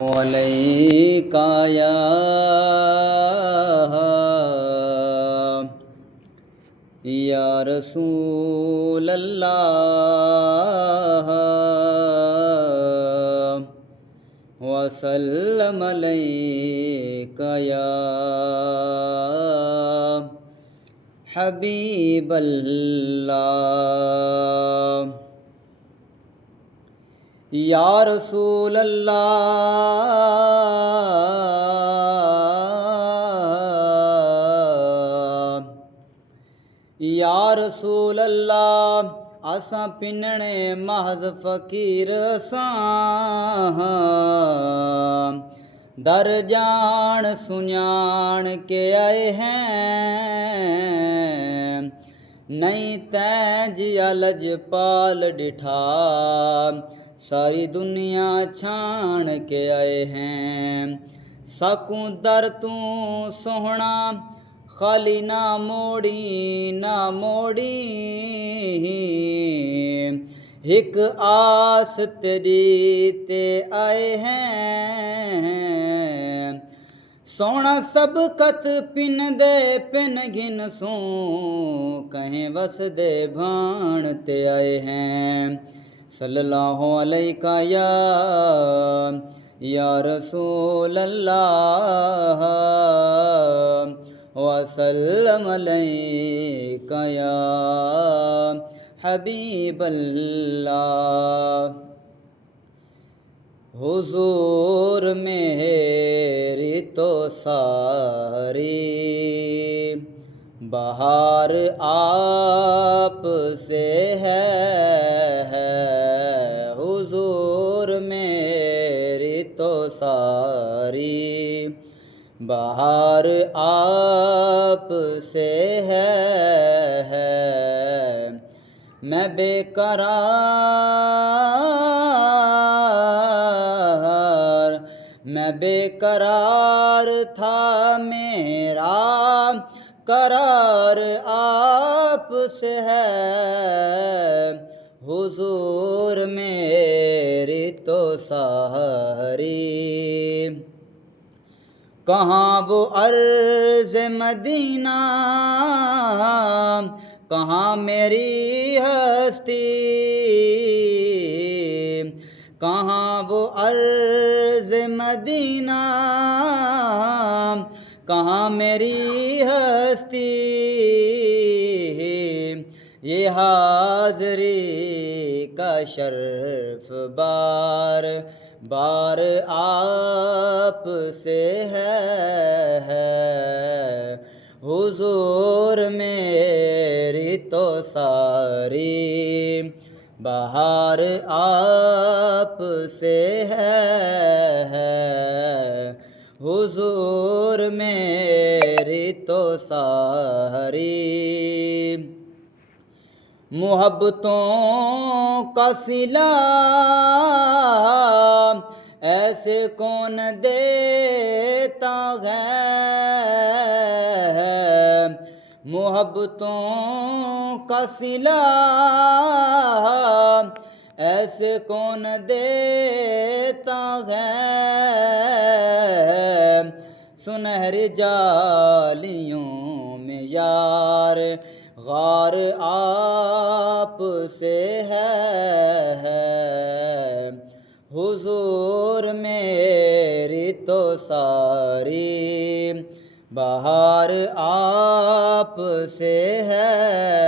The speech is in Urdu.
علیکا یا رسول اللہ وسلم علیکا یا حبیب اللہ یا رسول اللہ یا رسول اللہ اساں پننے محض فقیر ساں در جان سنیان کے آئے ہیں نہیں تینجیا لجپال ڈٹھا ساری دنیا چھان کے آئے ہیں سکوں در تو سوہنا خالی نہ موڑی ایک آس تیری تے آئے ہیں سونا سبقت پن دے پن گھن سوں کہیں وس دے بھان تے آئے ہیں صلی اللہ علیہ یا رسول اللہ وسلم علیکا یا حبیب اللہ حضور میری تو ساری بہار آپ سے ہے حضور میری تو ساری بہار آپ سے ہے میں بے قرار تھا میرا قرار آپ سے ہے حضور میری تو ساری کہاں وہ عرض مدینہ کہاں میری ہستی کہاں وہ عرض مدینہ کہاں میری ہستی یہ حاضری کا شرف بار بار آپ سے ہے حضور میری تو ساری بہار آپ سے ہے حضور میری تو ساری محبتوں کا صلہ ایسے کون دیتا ہے محبتوں کا صلہ ایسے کون دیتا ہے سنہری جالیوں میں یار غار آپ سے ہے حضور میری تو ساری بہار آپ سے ہے